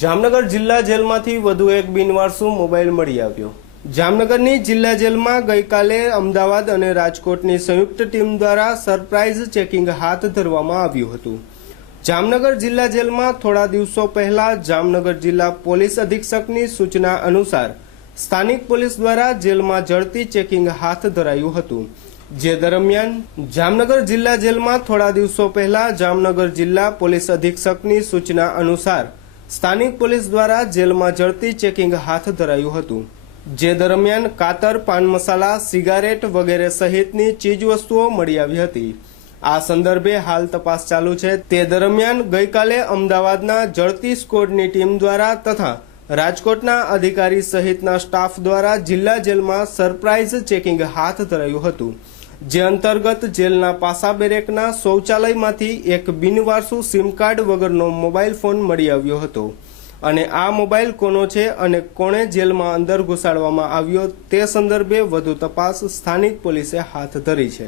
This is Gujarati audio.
જામનગર જિલ્લા જેલમાંથી વધુ એક બિનવારસુ મોબાઈલ મળી આવ્યો। જામનગરની જિલ્લા જેલમાં ગઈકાલે અમદાવાદ અને રાજકોટની સંયુક્ત ટીમ દ્વારા સરપ્રાઇઝ ચેકિંગ હાથ ધરવામાં આવ્યું હતું। જામનગર જિલ્લા જેલમાં થોડા દિવસો પહેલા જામનગર જિલ્લા પોલીસ અધિક્ષકની સૂચના અનુસાર સ્થાનિક પોલીસ દ્વારા જેલમાં ઝડપી ચેકિંગ હાથ ધરાયું હતું, જે દરમિયાન જામનગર જિલ્લા જેલમાં થોડા દિવસો પહેલા જામનગર જિલ્લા પોલીસ અધિક્ષકની સૂચના અનુસાર સ્થાનિક પોલીસ દ્વારા જેલમાં ઝડપી ચેકિંગ હાથ ધરાયું હતું, જે દરમિયાન કાતર, પાન મસાલા, સિગારેટ વગેરે સહિતની ચીજવસ્તુઓ મળી આવી હતી। આ સંદર્ભે હાલ તપાસ ચાલુ છે। તે દરમિયાન ગઈકાલે અમદાવાદના ઝડપી સ્કોડની ટીમ દ્વારા તથા રાજકોટના અધિકારી સહિતના સ્ટાફ દ્વારા જિલ્લા જેલમાં સરપ્રાઇઝ ચેકિંગ હાથ ધરાયું હતું, જે અંતર્ગત જેલના પાસા બેરેકના શૌચાલયમાંથી એક બિનવારસુ સિમ કાર્ડ વગરનો મોબાઈલ ફોન મળી આવ્યો હતો અને આ મોબાઈલ કોનો છે અને કોણે જેલમાં અંદર ઘુસાડવામાં આવ્યો તે સંદર્ભે વધુ તપાસ સ્થાનિક પોલીસે હાથ ધરી છે।